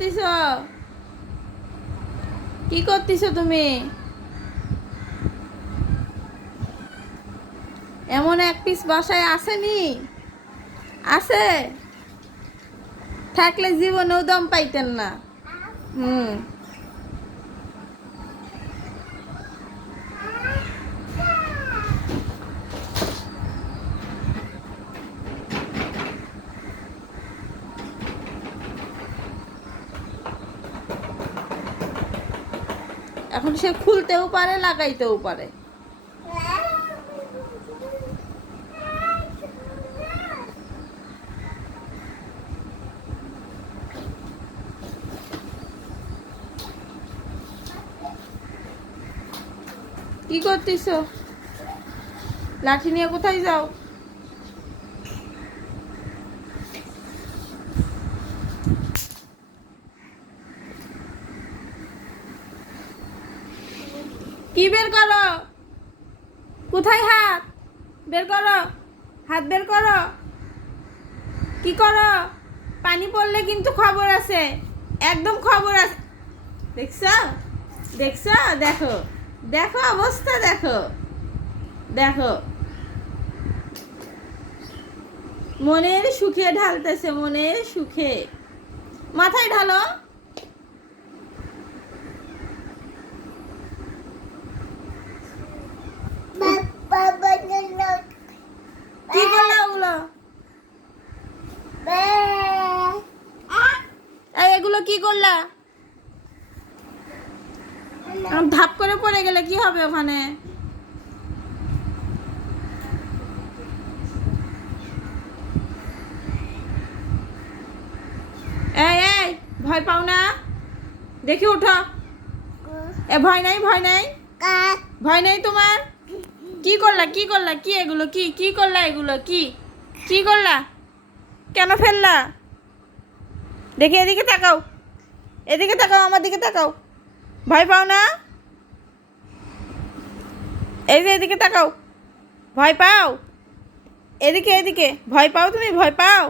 করতেছ? কি করতেছ তুমি? এমন এক পিস বাসায় আসেনি? আছে? থাকলে জীবনেও দম পাইতেন না। হুম। এখন সে খুলতেও পারে লাগাইতেও পারে। কি করতেছ? লাঠি নিয়ে কোথায় যাও? কি বের করো? কোথায় হাত? বের করো। হাত বের করো। কি করো? পানি পড়লে কিন্তু খবর আছে। একদম খবর আছে। দেখছ? দেখছ? দেখো। দেখো অবস্থা, দেখো। দেখো। মনের সুখে ঢালতেছে, মনের সুখে। মাথায় ঢালো কি করলা ওগুলো এই এগুলো কি করলা? ধাপ করে পড়ে গেলে কি হবে ওখানে? ভয় পাও না? দেখি উঠো এ, ভয় নাই ভয় নাই? ভয় নাই তোমার? কি করলা কি করলা? কি এগুলো? কি কি করলা এগুলো? কি? কি করলা? কেন ফেললা? দেখি এদিকে তাকাও। এদিকে তাকাও, আমার দিকে তাকাও। ভয় পাও না? এই যে এদিকে তাকাও। ভয় পাও? এদিকে এদিকে। ভয় পাও তুমি? ভয় পাও?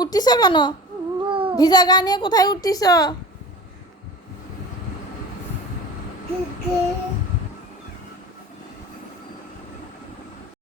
উঠতিস কেন? ভিজা গা নিয়ে কোথায় উঠতিস